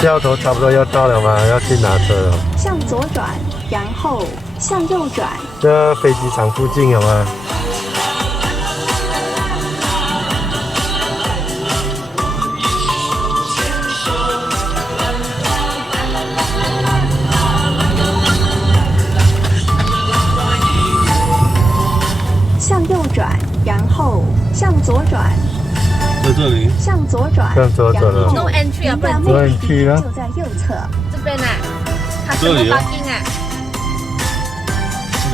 掉头差不多要到了吗？要去拿车了。向左转，然后向右转。这飞机场附近有吗？向右转，然后向左转。在这里。向左转，向左转了。No entry 啊，不然目的地就在右侧。这边啊，它什么 parking 啊？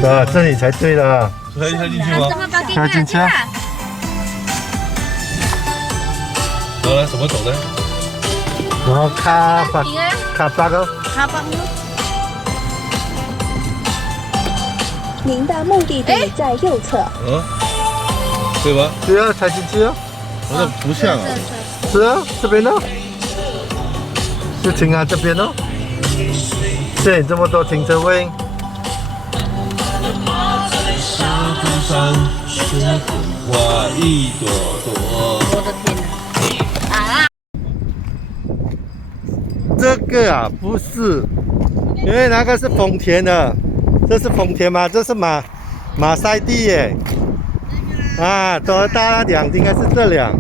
啊，这里才对的。可以开进去吗？什么 parking 开进去啊！然后呢？怎么走呢？然后卡巴哦。卡巴呢？您的目的地在右侧。嗯，对吧？对啊，开进去啊。好像不像啊。是啊，这边呢？就停啊这边哦。这里这么多停车位。花一朵朵。我的天哪！啊！这个啊不是，因为那个是丰田的，这是丰田吗？这是马赛蒂耶。啊，多大辆应该是这辆。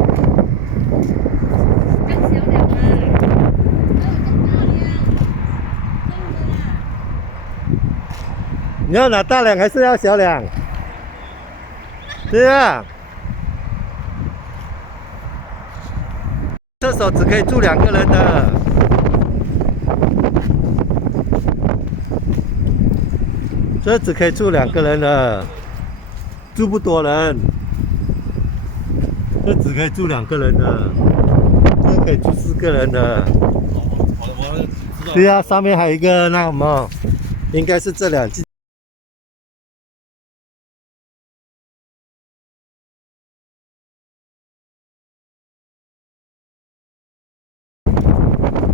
你要拿大辆还是要小辆？对啊。厕所只可以住2个人的。这只可以住2个人的，住不多人。这只可以住2个人的，这可以住4个人的。对啊，上面还有一个那什么，应该是这2只。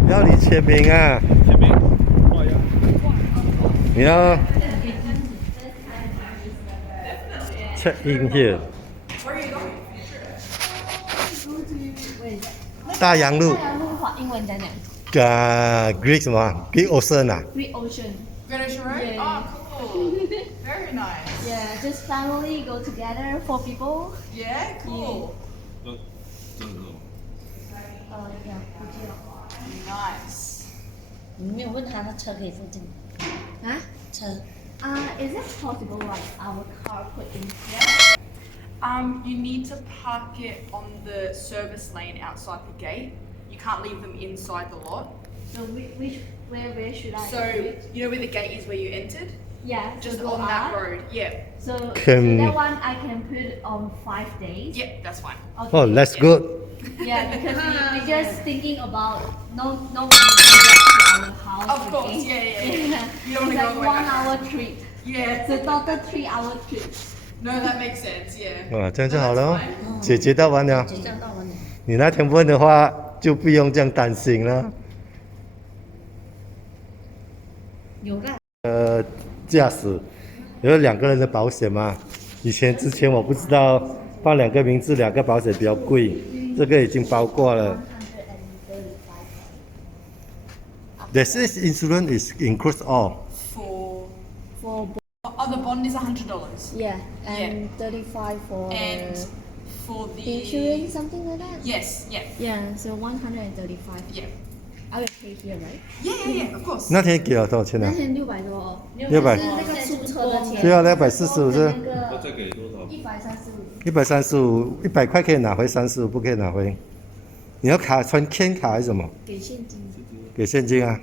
要你签名啊！签名，画押。你要 check in here。大洋路。大洋路话英文讲讲。Greek 什么 ？Greek Ocean 啊 Great Ocean. Great Ocean Road? Yeah. Oh, cool. Very nice. Yeah, just family go together, 4 people. Yeah, cool. 呀，不知道。Nice. 你没有问他车可以附近啊？车？Is it possible like our car put in here? You need to park it on the service lane outside the gate. You can't leave them inside the lot. So where should I? So, you know where the gate is where you entered? Yeah, Just so go on that up. road. Yeah. So Can- that one I can put on 5 days. Yeah, that's fine. Okay. Oh, that's good. Yeah, because we're just thinking about no one will get to our house. Of course, okay? yeah. You don't It's want to go all like the way back. 1 hour trip. Yeah. So total 3-hour trip. No, that makes sense, yeah. 啊，这样就好了哦，解决到完了。就这样到完了。你那天问的话，就不用这样担心了。有啦。驾驶有2个人的保险嘛？之前我不知道，放2个名字2个保险比较贵，这个已经包括了。This insurance is includes all. For the bond is $100. Yeah, and 35 for And for the insurance, something like that. Yes, yeah. Yeah, so 135. Yeah. I will pay here, right? Yeah, of course. 那天给了多少钱呢那？天600多哦。 600是那个出车的钱。对啊245是那个再给多少135。 135，100块可以拿回，35不可以拿回。你要卡穿天卡还是什么？给现金。给现金啊！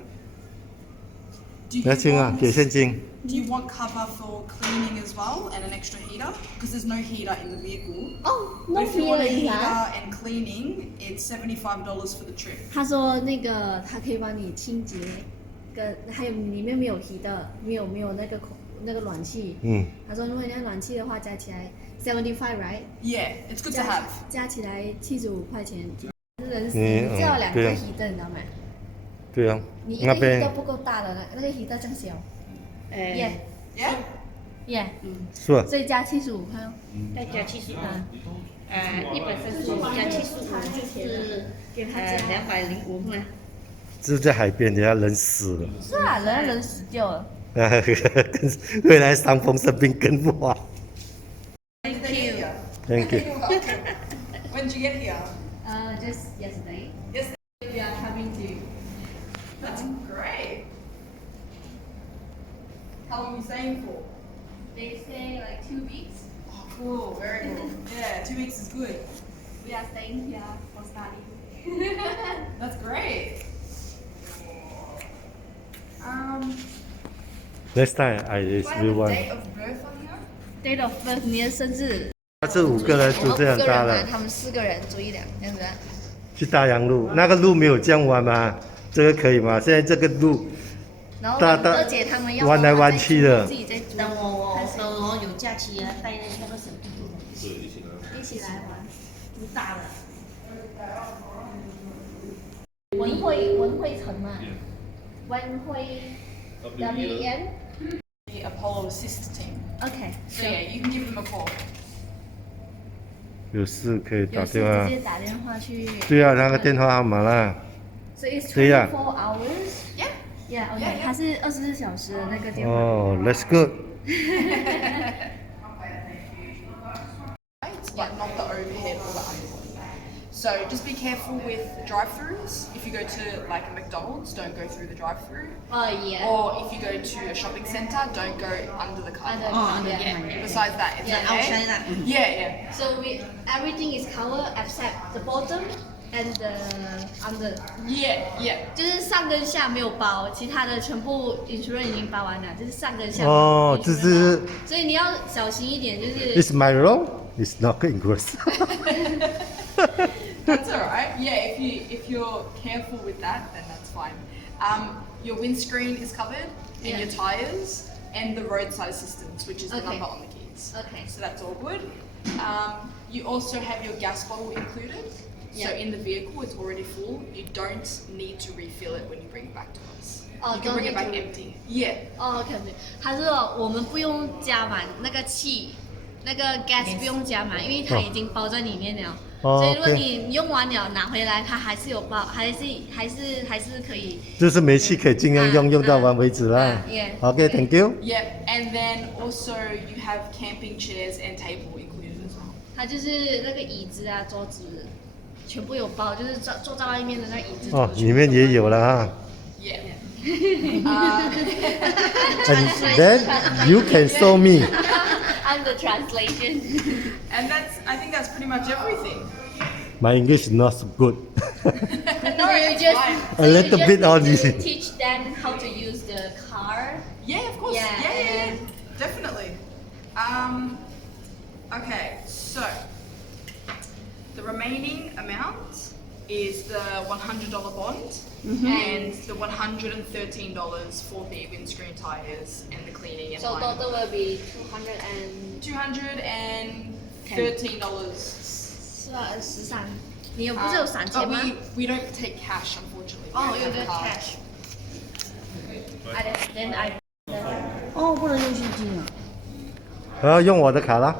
Do 不要钱啊，给现金。 Do you want cover for cleaning as well and an extra heater? Because there's no heater in the vehicle. Oh, no If you want a feeling heater 啊。 and cleaning, it's $75 for the trip. 他说那个他可以帮你清洁，跟还有里面没有提的，没有那个暖气。他说如果你要暖气的话，加起来75 right？ Yeah, it's good to have. 加起来75块钱。人死，嗯你只要2个对啊 heater，你知道吗？对啊，你一个那边 heater 不够大的，那个 heater 这样小。Yeah, Yeah? yeah，是吧？所以加75块哦。再加75，135加75是给他加205嘛？就在海边，人家人死了，是啊，人死掉了。未来伤风生病更不好。 Thank you. Thank you. You're welcome. When did you get here? Just yesterday. Yes. We are coming to. That's great. How long are you staying for? They say like 2 weeks. Oh, cool. Very cool. Yeah, 2 weeks is good. We are staying here for study. That's great. Next time I Do I have will a want. date of birth on here? Date of birth 你的生日。这5个人就这样搭了，他们4个人租一辆，这样子啊。去大洋路，那个路没有这样弯吗？这个可以吗？现在这个路然后大二姐他们要弯来弯去的自己在租。等我有假期啊，带那个手机一起来玩。租大的。文慧城嘛。文慧 WEN。 The Apollo Assist team. OK。 So yeah, you can give them a call. 有事可以打有事电话直。接打电话去。对啊，那个电话号码啦。 So it's 对呀 24 hours. Yeah. Yeah, OK， Yeah, yeah. 它是24小时的那个电话。哦，That's good。 But not the overhead or the underbody. So just be careful with drive-throughs. If you go to like a McDonald's, don't go through the drive-through. Yeah. Or if you go to a shopping centre, don't go under the car. Under, yeah. Besides that, it's Yeah, okay. outside lah. Yeah. So everything is covered except the bottom and the under， Yeah. 就是上跟下没有包，其他的全部 insurance 已经包完了，就是上跟下。哦，这是。所以你要小心一点，就是。 Is my wrong? It's not English. That's alright. Yeah, if you're careful with that, then that's fine. Your windscreen is covered, and Yeah. your tyres, and the roadside assistance, which is the Okay. number on the keys. Okay. So that's all good. You also have your gas bottle included. So Yeah. in the vehicle, it's already full. You don't need to refill it when you bring it back to us. Oh, you can don't bring it need back to. empty. Yeah. 哦，OK，他说我们不用加满那个气，那个 gas 不用加满，因为它已经包在里面了。哦所以如果 OK 你用完了拿回来，它还是有包，还是可以。就是煤气可以尽量用到完为止啦。Yeah. OK，Thank you。 Yep. And then also you have camping chairs and table included as well. 它就是那个椅子啊、桌子，全部有包，就是坐在外面的那个椅子。哦，里面也有了啊。 Yeah. And then you can show me. I'm the translation. And I think that's pretty much everything. My English is not so good. No, you it's just fine. A little bit only. teach them how to use the car. Yeah, of course. Yeah, Yeah. and- Definitely. Okay, so the remaining amount is the $100 bond and the $113 for the windscreen tires and the cleaning and So lining. total will be $213. 13。你有不是有闪 But 钱吗？ we don't take cash, unfortunately. We 哦， don't 有 have 个 card. cash. Then I. 哦，不能用现金啊。然后用我的卡啦。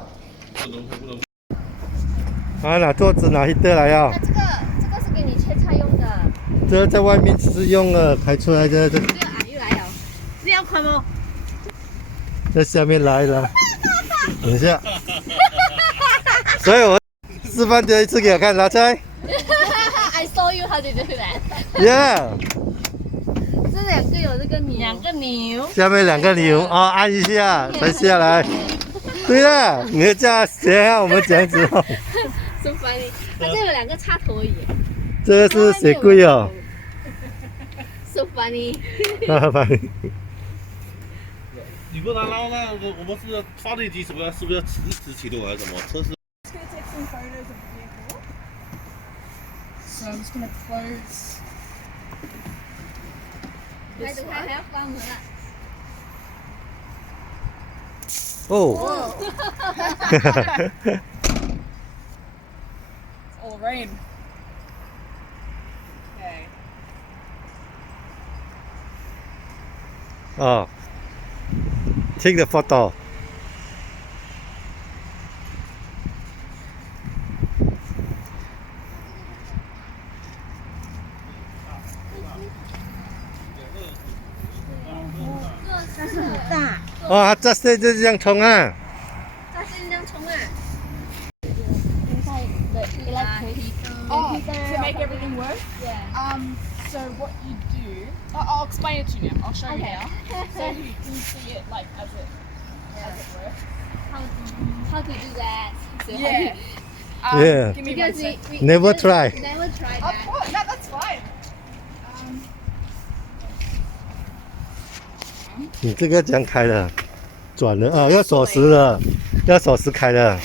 不能。啊，拿桌子拿一个来啊那。这个是给你切菜用的。这在外面是用了开出来的，这个又来了。这样快吗？在下面来了。等一下。所以我示范第一次给我看，拿菜。I saw you how to do that. Yeah。这两个有这个钮。两个钮。下面2个钮哦，按一下才下来。对了，你要这样学啊，我们这样子哦。 So funny，它这有2个插头而已。这个是雪柜哦。 So funny。你不拿那个，我们是发电机什么？是不是要一直启动还是什么？车是。 So I'm just gonna close. 还要关门了。哦。 All rain. Okay. 哦。Take the photo. that. 哦，它这就这样冲啊。它是这样冲啊。 Inside the electric. Oh, to make everything work? Yeah. So what you do, I'll explain it to you now. I'll show you now. So you can see it like as it works. How to do that? So Yeah. Yeah. Give me one Because sec. we Never just try. Never try Of that. course, no, that's fine. 你这个怎样开的？转了啊，要锁匙了，要锁匙开了，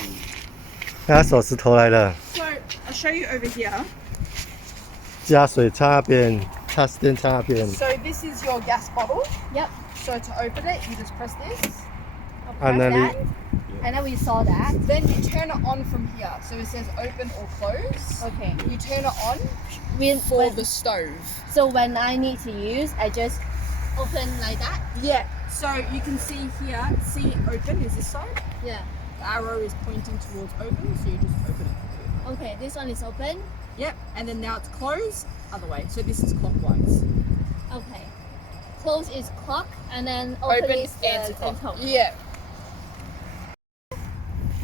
要锁匙头来了。 So I'll show you over here. 加水插那边，插电插那边， So this is your gas bottle. Yep. So to open it, you just press this. 按那里 that. And then we saw that. Then you turn it on from here. So it says open or close. Okay. You turn it on When, for the stove. so when I need to use, I just open like that. Yeah. So you can see here, see open is this side. Yeah. The arrow is pointing towards open, so you just open it. Okay, this one is open. Yep. And then now it's closed, other way. So this is clockwise. Okay. Close is clock, and then open is anti-clock. anti-clock. Yeah.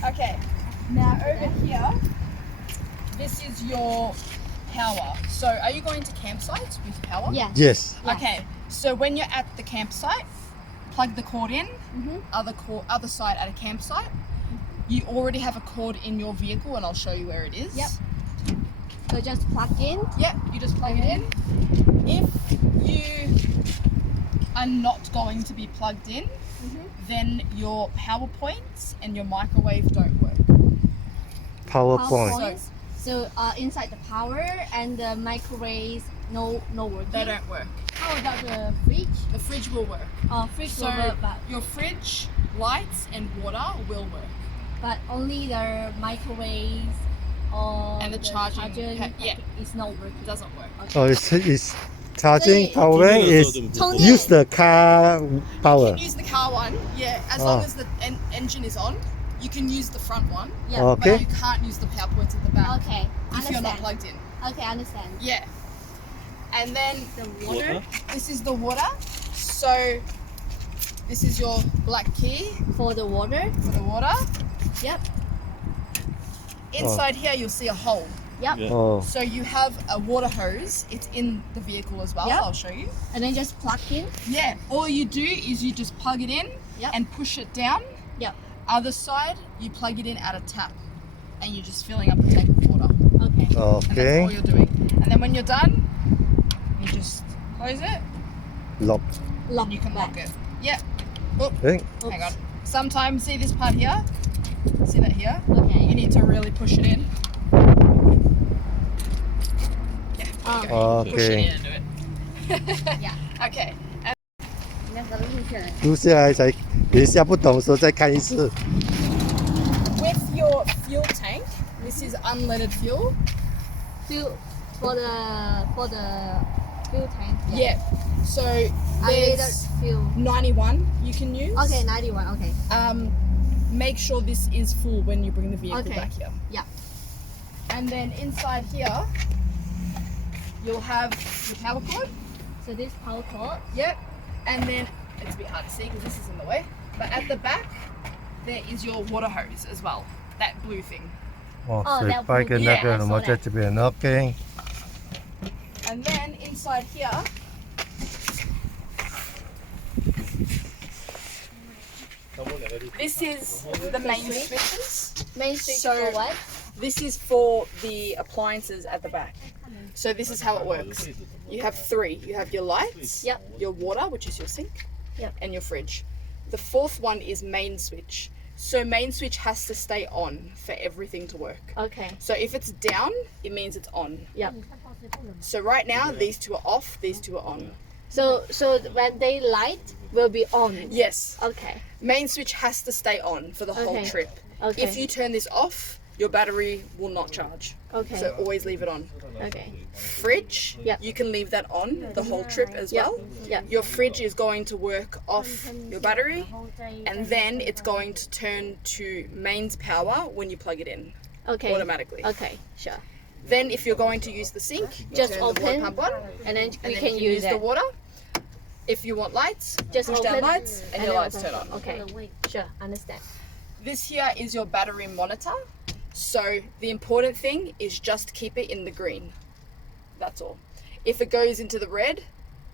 Okay. Now over here, this is your power. So are you going to campsites with power? Yeah. Yes. Okay. So when you're at the campsite, plug the cord in. Other side at a campsite. You already have a cord in your vehicle, and I'll show you where it is. Yep. So just plug in. Yep. You just plug it in. If you are not going to be plugged in, then your power points and your microwave don't work. PowerPoint. Points. So inside the power and the microwave, no working. They don't work. How about the fridge? The fridge will work. Fridge So will work, your fridge, lights, and water will work. but only the microwave or And the charging charger yeah. is not working. It doesn't work. Oh, it's charging power bank is Tony. use the car You power. can use the car one, yeah, as Oh. long as the engine is on. You can use the front one, Yeah. Okay. but you can't use the power points at the back Okay. if you're not Understand. plugged in. Okay, understand. Yeah. And then The water this is the water. So this is your black key for the water. for the water. Yep. Inside here you'll see a hole. Yep. Yeah. Oh, So you have a water hose. It's in the vehicle as well. Yep. I'll show you. And then just plug in. Yeah. All you do is you just plug it in Yep. and push it down. Yep. Other side, you plug it in at a tap, and you're just filling up the tank with water. Okay. And that's all okay. you're doing. And then when you're done, you just close it Lock. Lock and you can lock back. it. Yep. Oh, Okay. hang on. Sometimes, see this part here? See that here? You Okay. need to really push it in. Yeah. Oh. Push it in Okay. and do it. Yeah. Okay. 那个录下来。录下来才，等一下不懂的时候再看一次。 With your fuel tank, this is unleaded fuel. Fuel for the fuel tank. Yeah. So Unleaded there's fuel. 91 you can use. Okay, 91. Okay. Make sure this is full when you bring the vehicle Okay. back here. Yeah. And then inside here, you'll have your power cord. So this power cord. Yep. And then it's a bit hard to see because this is in the way. But at the back, there is your water hose as well. That blue thing. 哦，哦水杯跟那 Yeah, 个 I 什 saw 么 that. 在这边，OK。 And then inside here, this is the main switches. Main switch So- for what? This is for the appliances at the back. So this is how it works. You have three. You have your lights, Yep. your water, which is your sink, Yep. and your fridge. The fourth one is main switch. So main switch has to stay on for everything to work. Okay. So if it's down, it means it's on. Yep. So right now, these two are off, these two are on. So when they light will be on. Yes, Okay. main switch has to stay on for the whole Okay. trip. Okay. If you turn this off, your battery will not charge. Okay. So always leave it on. Okay. Fridge, Yep. you can leave that on the whole trip as Yep. well. Yep. Your fridge is going to work off your battery, and then it's going to turn to mains power when you plug it in Okay. automatically. Okay. Sure. Then if you're going to use the sink, you Just turn the open, water pump on, And then we and then can you use the that. water. If you want lights, Just push open down lights and your then lights open. turn on. Okay, sure, understand. This here is your battery monitor. So the important thing is just keep it in the green. That's all. If it goes into the red,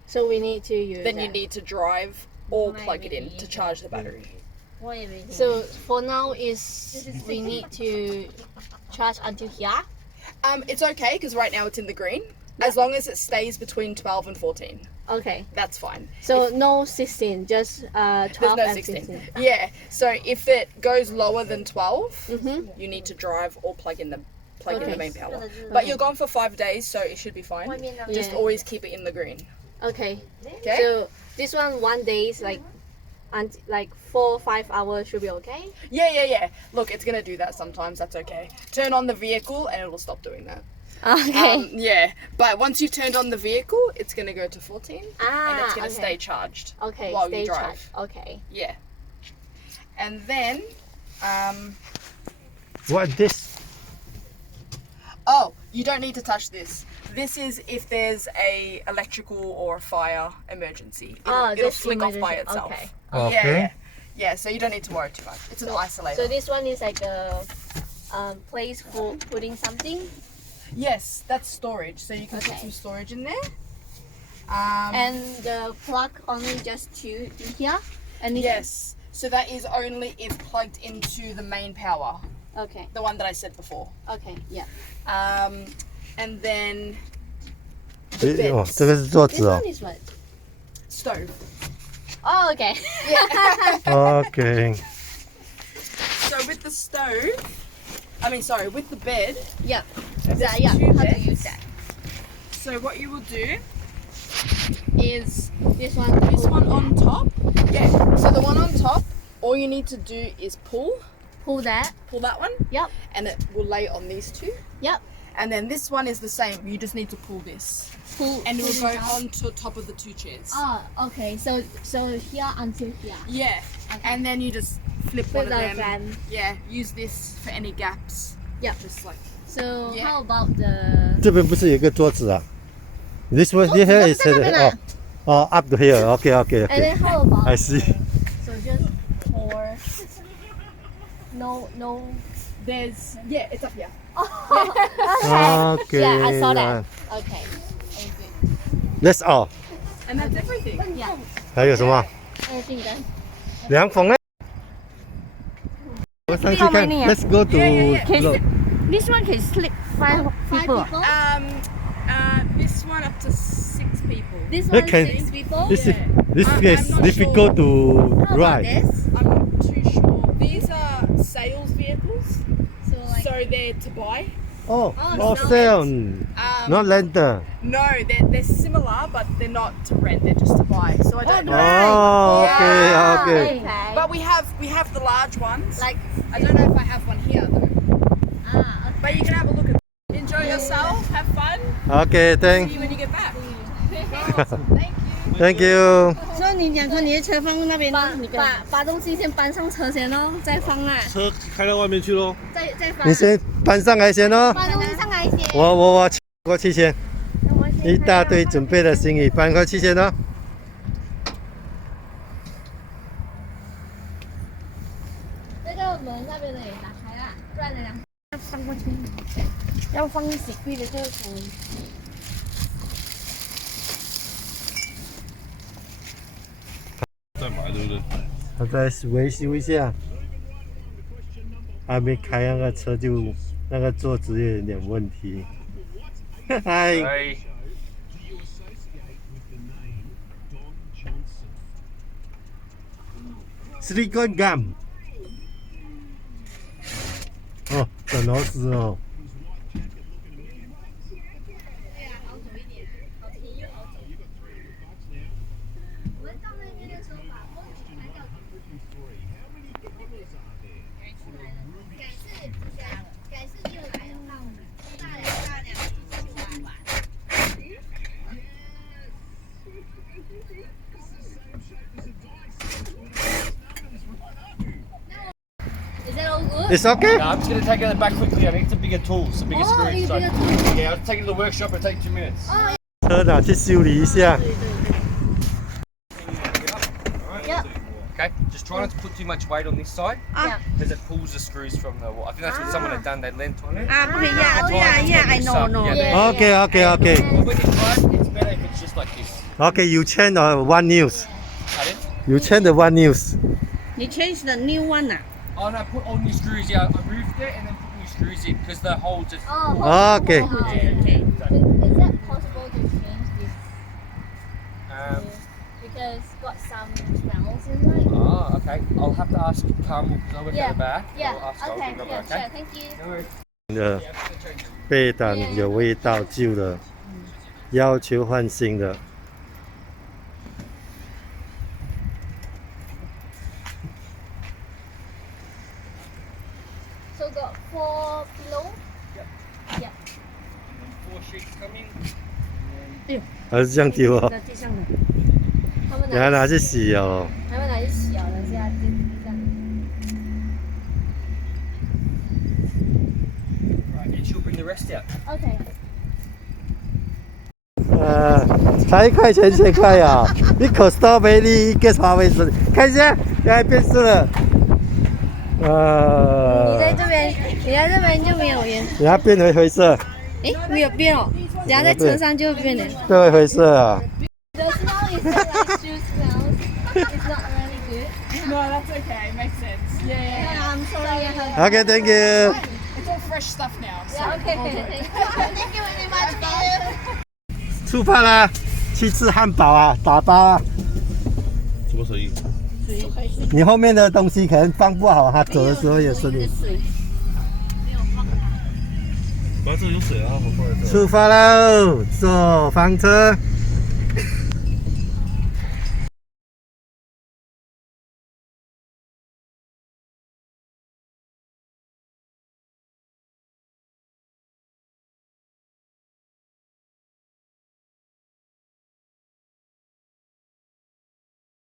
So we need to use then you that. need to drive or plug it in to charge the battery. So for now is we need to charge until here. It's okay because right now it's in the green. As long as it stays between 12 and 14, Okay. that's fine. So no 16, just 12 There's no and 16. 16. Yeah. So if it goes lower than 12, Mhm. you need to drive or plug in the Okay. main power. But you're gone for 5 days, so it should be fine. Just Yeah. always keep it in the green. Okay. Okay. So this one day is like 4 or 5 hours should be okay. Yeah. Look, it's gonna do that sometimes. That's okay. Turn on the vehicle and it'll stop doing that. Okay. Yeah. But once you've turned on the vehicle, it's gonna go to 14 and it's gonna okay. stay charged Okay. while Stay you drive. charged. Okay. Yeah. And then, What this? oh, you don't need to touch this. This is if there's a electrical or a fire emergency. It'll just flick off by emergency. itself. Okay. Okay. Yeah, so you don't need to worry too much. It's an isolator. So this one is like a place for putting something. Yes, that's storage. So you can put Okay. some storage in there. And the plug only just in here. And Yes. So that is only if plugged into the main power, Okay. the one that I said before. Okay. Yeah. And then 哦，这个是桌 This 子哦 one。is what? stove. Oh, okay. OK， So with the with the bed, yeah. there's Yeah. two How to beds. use that? So what you will do is This one. this one on top. Yeah. So the one on top, all you need to do is pull Pull that. one, Yep. and it will lay on these two. Yep. And then this one is the same. You just need to pull this, Pull. and it pull will go it down. onto top of the two chairs. Oh, okay. So here until here. Yeah. And then you just flip one With of the them. fan. Yeah. Use this for any gaps. Yep. Just like. So Yeah. how about the? 这边不是有一个桌子啊？This one here is 哦 up to here. OK OK And then OK. how about? I see. So just pour. No. There's it's up here. OK. Yeah, I saw that. Okay. That's all. And that's everything. Yeah. 还有什么？ Everything done. 凉风呢？我上去看。Let's go to. Yeah. This one can sleep 5 5 people. people. This one up to 6 people. This They one can- 6 people. This I'm is not difficult to How about ride. this? I'm not too sure. These are sales vehicles, So like. so they're to buy. Oh, no, sale. Not rental. No, they're similar, but they're not to rent. They're just to buy. So I don't know. Oh, okay, Ah, okay. Okay. But we have the large ones. Like. I don't know if I have one here though. Okay. But you can have a look at. Enjoy yourself. Have fun. Okay, See you when you get back. thank you. 所以你讲说你的车放那边，把东西先搬上车先哦，再放啊，车开到外面去喽。再放。你先搬上来先哦。搬东西上来先。我过去先。一大堆准备的行李搬过去先哦。那个门那边的也打开了，不然呢？放过去，要放洗柜的这个桶。再买对不对？他再维修一下，还没开那个车就那个座子也有点问题。嗨，哎。 silicone gum。哦，整螺丝哦。我们到那边的时候把风景开掉。改次就来了，大两出去玩。Is that all good? It's okay. No, I'm just going to take it back quickly. I think it's a bigger tool. It's a bigger Oh, screw. it's a So, bigger tool. yeah, I'll take it to the workshop. It'll take 2 minutes. 车拿去修理一下。Just try not to put too much weight on this side because it pulls the screws from the wall. I think that's what someone had done. They leant on it. 不可以呀，I know. Okay. When you drive, it's better if it's just like this. Okay, you change the one news. Pardon? You change the one news. You change the new one 啊？ Oh no, put all new screws. Yeah, I roofed it and then put new screws in because the hole just. Okay. Is that possible to change this? Because got some smells inside. Oh, okay. I'll have to ask Carmel because I went Yeah. to the back. Yeah. I'll ask her. Okay. I'll Yeah. okay? Sure. Thank you. No worries. 的 Yeah, I'm gonna change it. 背档有味道，旧的，要求换新的。 So got 4 pillow. Yeah. And then 4 sheets coming. 还是这样丢哦，在地上的。他们给它拿去洗哦。他们拿去洗了，现在地上。 Right, and she'll bring the rest out. Okay. 才1块钱10块啊！一口 strawberry， 一个花威士，看一下，现在变色了。你在这边就没有烟。等下变回灰色，诶，没有变哦，等下在车上就变了。变回灰色啊！ The smell is like shoe smells. It's not really good. No, that's okay. It makes sense. Yeah, I'm sorry. Okay, thank you. It's all fresh stuff now. So. Yeah, okay. Thank you very much. 出发啦，去吃汉堡啊，打包啊。什么声音？你后面的东西可能放不好，它走的时候有声音。反正有水啊，我放在这。出发喽，坐房车。